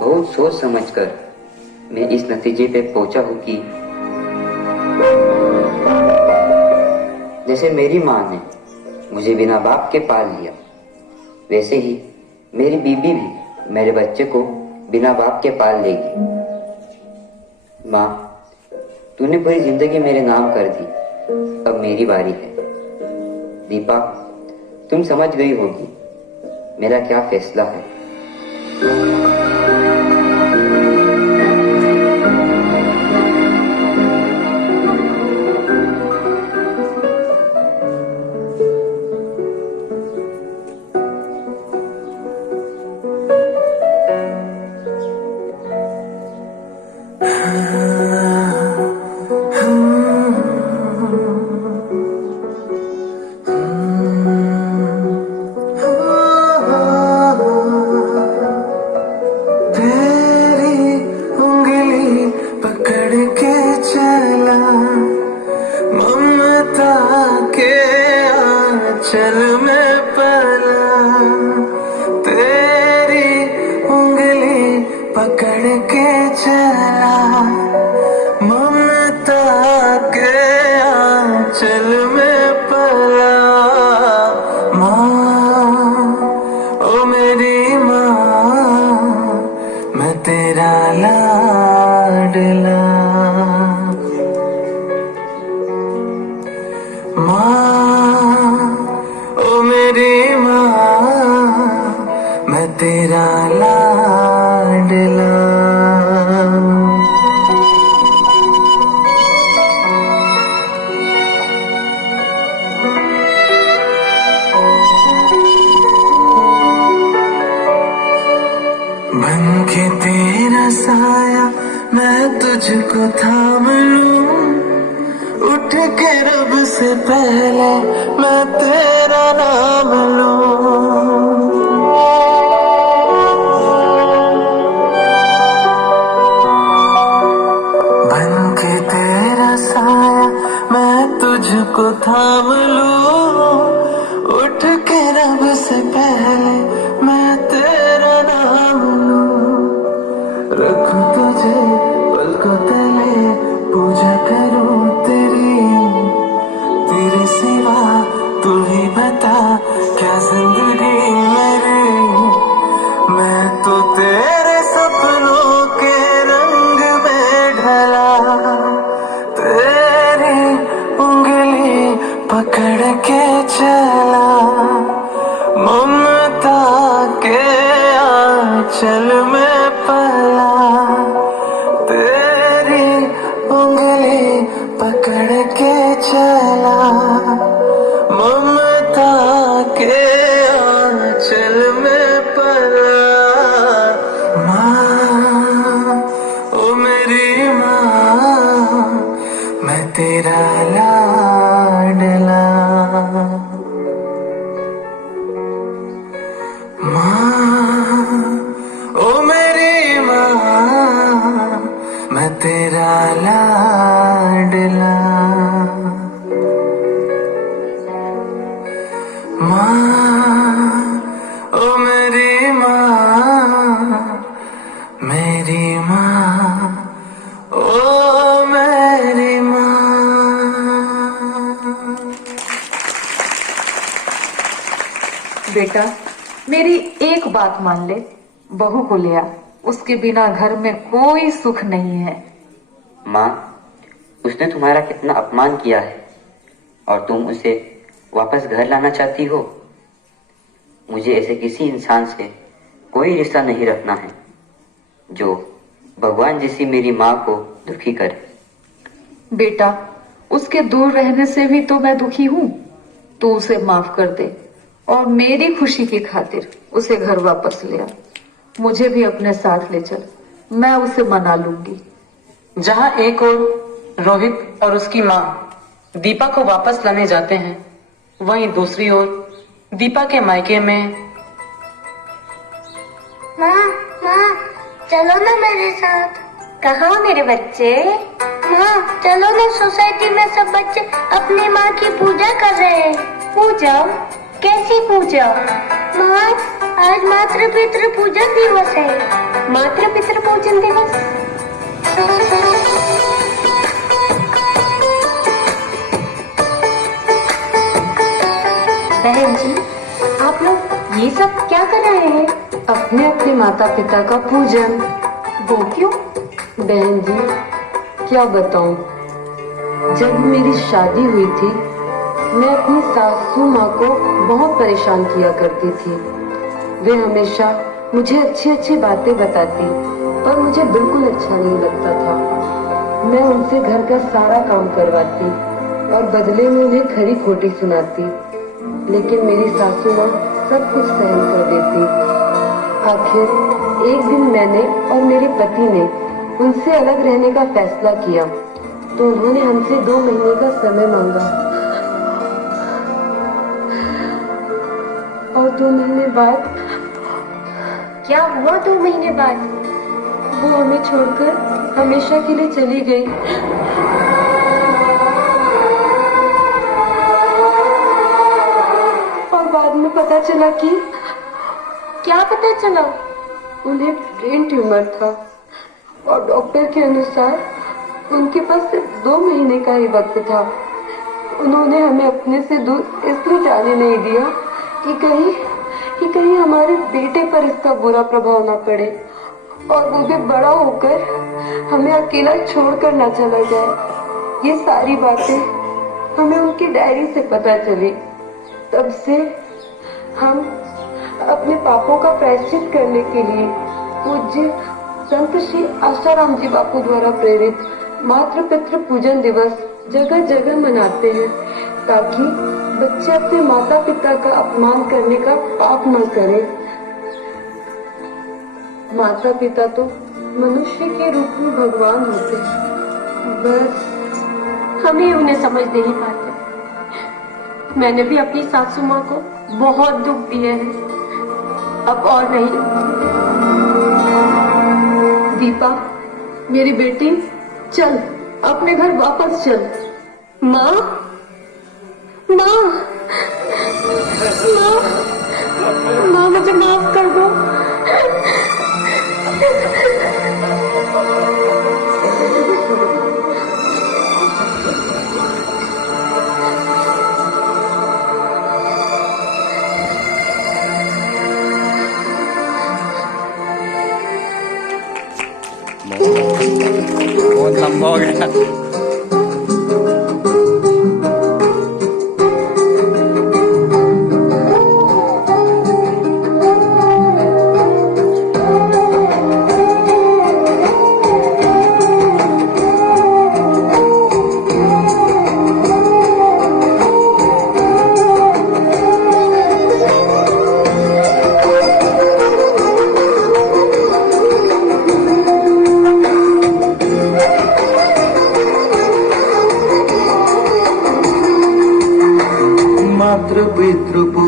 बहुत सोच समझकर मैं इस नतीजे पे पहुंचा हूं कि जैसे मेरी माँ ने मुझे बिना बाप के पाल लिया, वैसे ही मेरी बीबी भी मेरे बच्चे को बिना बाप के पाल लेगी। माँ, तूने पूरी जिंदगी मेरे नाम कर दी, अब मेरी बारी है। दीपा, तुम समझ गई होगी मेरा क्या फैसला है। चल मैं पला तेरी उंगली पकड़ के चला, ममता के आंचल में पला। माँ, ओ मेरी माँ, मैं तेरा लाडला। मेरी माँ, मैं तेरा लाडला। बन के तेरा साया मैं तुझको थाम लूं, उठ के रब से पहले मैं तेरा नाम लूं। बन के तेरा साया मैं तुझको थाम लूं, उठ के रब से पहले मैं तेरा नाम लूं। रखूं तुझे पलकों तले, पूजा करूं तेरे सिवा, तू ही बता क्या जिंदगी मेरी। मैं तो तेरे सपनों के रंग में ढला, तेरी उंगली पकड़ के चला, ममता के आंचल में पला। तेरी उंगली पकड़ के चला, ममता के आंचल में पला। माँ, ओ मेरी माँ, मैं तेरा लाडला। माँ, ओ मेरी माँ, मैं तेरा लाडला। माँ, ओ मेरी माँ, मेरी माँ, ओ मेरी माँ। बेटा, मेरी एक बात मान ले, बहू को ले आ, उसके बिना घर में कोई सुख नहीं है। माँ, उसने तुम्हारा कितना अपमान किया है और तुम उसे वापस घर लाना चाहती हो। मुझे ऐसे किसी इंसान से कोई रिश्ता नहीं रखना है जो भगवान जैसी मेरी माँ को दुखी करे। बेटा, उसके दूर रहने से भी तो मैं दुखी हूँ। तू उसे माफ कर दे और मेरी खुशी की खातिर उसे घर वापस ले आ। मुझे भी अपने साथ ले चल, मैं उसे मना लूंगी। जहां एक ओर रोहित और उसकी माँ दीपा को वापस लाने जाते हैं, वहीं दूसरी ओर दीपा के मायके में। माँ, माँ, चलो ना मेरे साथ। कहाँ मेरे बच्चे? माँ, चलो ना, सोसाइटी में सब बच्चे अपनी माँ की पूजा कर रहे हैं। पूजा? कैसी पूजा? माँ, आज मातृ पितृ पूजन दिवस है। मातृ पितृ पूजन दिवस। बहन जी, आप लोग ये सब क्या कर रहे हैं? अपने अपने माता पिता का पूजन। वो क्यों? बहन जी, क्या बताऊं, जब मेरी शादी हुई थी मैं अपनी सासू माँ को बहुत परेशान किया करती थी। वे हमेशा मुझे अच्छी अच्छी बातें बताती पर मुझे बिल्कुल अच्छा नहीं लगता था। मैं उनसे घर का सारा काम करवाती और बदले में उन्हें खरी खोटी सुनाती, लेकिन मेरी सासू माँ सब कुछ सहन कर देती। आखिर एक दिन मैंने और मेरे पति ने उनसे अलग रहने का फैसला किया तो उन्होंने हमसे 2 महीने का समय मांगा और 2 महीने बाद क्या हुआ 2 महीने बाद? वो हमें छोड़कर हमेशा के लिए चली गई। और बाद में पता चला कि क्या पता चला? उन्हें ब्रेन ट्यूमर था और डॉक्टर के अनुसार उनके पास सिर्फ 2 महीने का ही वक्त था। उन्होंने हमें अपने से दूर इसलिए जाने नहीं दिया कि कहीं हमारे बेटे पर इसका बुरा प्रभाव ना पड़े और वो भी बड़ा होकर हमें अकेला छोड़कर ना चला जाए। ये सारी बातें हमें उनकी डायरी से पता चली। तब से हम अपने पापों का प्रायश्चित करने के लिए पूज्य संत श्री आशाराम जी बापू द्वारा प्रेरित मातृ पितृ पूजन दिवस जगह जगह मनाते हैं ताकि बच्चे अपने माता पिता का अपमान करने का पाप न करें। माता पिता तो मनुष्य के रूप में भगवान होते हैं, बस हम ही उन्हें समझ नहीं पाते। मैंने भी अपनी सासू माँ को बहुत दुख दिए हैं, अब और नहीं। दीपा, मेरी बेटी, चल अपने घर वापस चल। माँ, माँ, माँ, माँ मुझे माफ कर दो। बहुत लंबा हो गया। मातृ पितृ